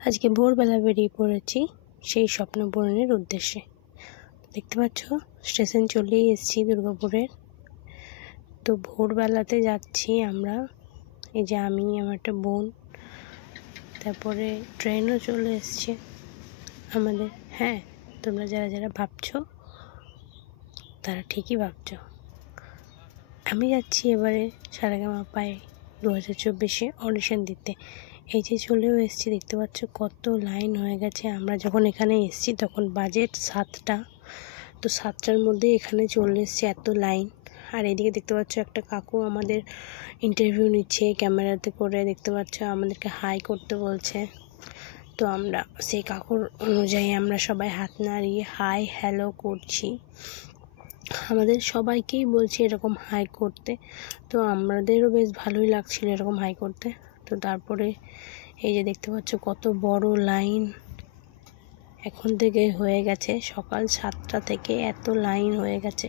আজকে ভোরবেলা বেরিয়ে পড়েছি সেই স্বপ্ন পূরণের উদ্দেশ্যে। দেখতে পাচ্ছ স্টেশন চলেই এসেছি দুর্গাপুরের। তো ভোরবেলাতে যাচ্ছি আমরা, এই যে আমি, আমার একটা বোন, তারপরে ট্রেনও চলে এসছে আমাদের। হ্যাঁ, তোমরা যারা যারা ভাবছো তারা ঠিকই ভাবছো। আমি যাচ্ছি এবারে সারেগামাপায় 2024 অডিশন দিতে। এই যে চলেও এসেছি, দেখতে পাচ্ছ কত লাইন হয়ে গেছে। আমরা যখন এখানে এসেছি তখন বাজে 7টা, তো 7টার মধ্যে এখানে চলে এসেছি, এত লাইন। আর এদিকে দেখতে পাচ্ছ একটা কাকু আমাদের ইন্টারভিউ নিচ্ছে ক্যামেরাতে করে, দেখতে পাচ্ছ আমাদেরকে হাই করতে বলছে। তো আমরা সেই কাকুর অনুযায়ী আমরা সবাই হাত নাড়িয়ে হাই হ্যালো করছি। আমাদের সবাইকেই বলছি এরকম হাই করতে, তো আমাদেরও বেশ ভালোই লাগছিল এরকম হাই করতে। তো তারপরে এই যে দেখতে পাচ্ছ কত বড় লাইন এখন থেকে হয়ে গেছে, সকাল 7টা থেকে এত লাইন হয়ে গেছে।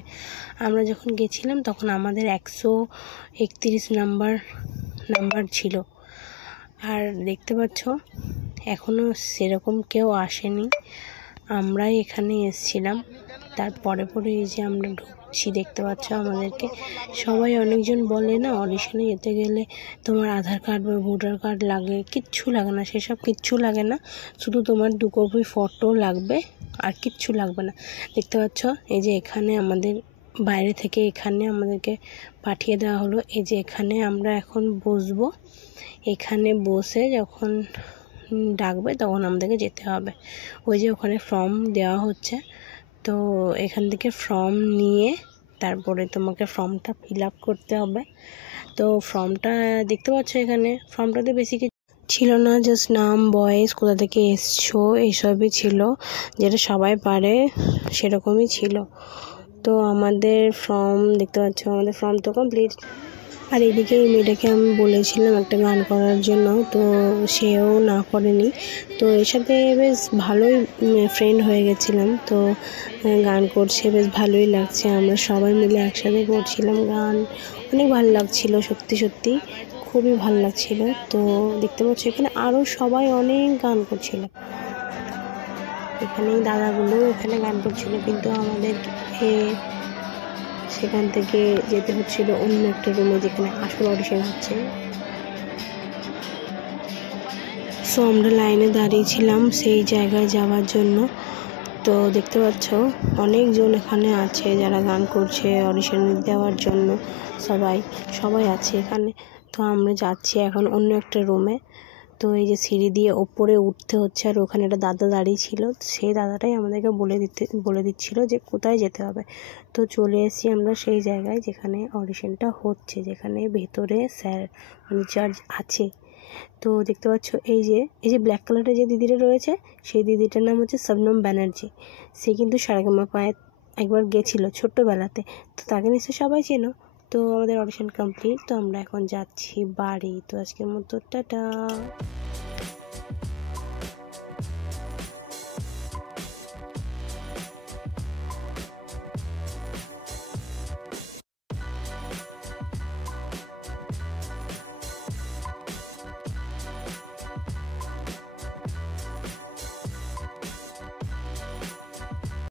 আমরা যখন গেছিলাম তখন আমাদের 131 নাম্বার ছিল। আর দেখতে পাচ্ছ এখনও সেরকম কেউ আসেনি, আমরাই এখানে এসেছিলাম। তারপরে এই যে আমরা ঢুকছি, দেখতে পাচ্ছ আমাদেরকে সবাই, অনেকজন বলে না অডিশনে যেতে গেলে তোমার আধার কার্ড বা ভোটার কার্ড লাগে, কিচ্ছু লাগে না, সেসব কিচ্ছু লাগে না, শুধু তোমার 2 কপি ফটো লাগবে, আর কিচ্ছু লাগবে না। দেখতে পাচ্ছ এই যে এখানে আমাদের বাইরে থেকে এখানে আমাদেরকে পাঠিয়ে দেওয়া হলো। এই যে এখানে আমরা এখন বসবো, এখানে বসে যখন ডাকবে তখন আমাদেরকে যেতে হবে। ওই যে ওখানে ফর্ম দেওয়া হচ্ছে, তো এখান থেকে ফর্ম নিয়ে তারপরে তোমাকে ফর্মটা ফিল আপ করতে হবে। তো ফর্মটা দেখতে পাচ্ছ এখানে, ফর্মটাতে বেশি কিছু ছিল না, জাস্ট নাম, বয়স, কোথা থেকে এসছো, এইসবই ছিল, যেটা সবাই পারে সেরকমই ছিল। তো আমাদের ফর্ম দেখতে পাচ্ছ, আমাদের ফর্ম তো কমপ্লিট। আর এদিকে এই মেয়েটাকে আমি বলেছিলাম একটা গান করার জন্য, তো সেও না করেনি। তো এর সাথে বেশ ভালোই ফ্রেন্ড হয়ে গেছিলাম। তো গান করছে, বেশ ভালোই লাগছে, আমরা সবাই মিলে একসাথে করছিলাম গান, অনেক ভালো লাগছিল, সত্যি সত্যি খুবই ভালো লাগছিল। তো দেখতে পাচ্ছ এখানে আরও সবাই অনেক গান করছিল, এখানে দাদাগুলো এখানে গান করছিল, কিন্তু আমাদের সেখান থেকে যেতে হচ্ছিল অন্য একটা রুমে যেখানে আসল অডিশন হচ্ছে। সো আমরা লাইনে দাঁড়িয়েছিলাম সেই জায়গায় যাওয়ার জন্য। তো দেখতে পাচ্ছ অনেকজন এখানে আছে যারা গান করছে অডিশন দেওয়ার জন্য, সবাই আছে এখানে। তো আমরা যাচ্ছি এখন অন্য একটা রুমে। তো এই যে সিঁড়ি দিয়ে ওপরে উঠতে হচ্ছে, আর ওখানে একটা দাদা দাঁড়িয়ে ছিল, সেই দাদাটাই আমাদেরকে বলে দিচ্ছিল যে কোথায় যেতে হবে। তো চলে এসেছি আমরা সেই জায়গায় যেখানে অডিশনটা হচ্ছে, যেখানে ভেতরে স্যার মানে জাজ আছে। তো দেখতে পাচ্ছ এই যে ব্ল্যাক কালারের যে দিদিটা রয়েছে, সেই দিদিটার নাম হচ্ছে শবনম ব্যানার্জি। সে কিন্তু সারেগামাপায় একবার গেছিলো ছোট্টবেলাতে, তো তাকে নিশ্চয়ই সবাই চেনো। তো আমাদের অডিশন কমপ্লিট, তো আমরা এখন যাচ্ছি বাড়ি। তো আজকের মতো টাটা।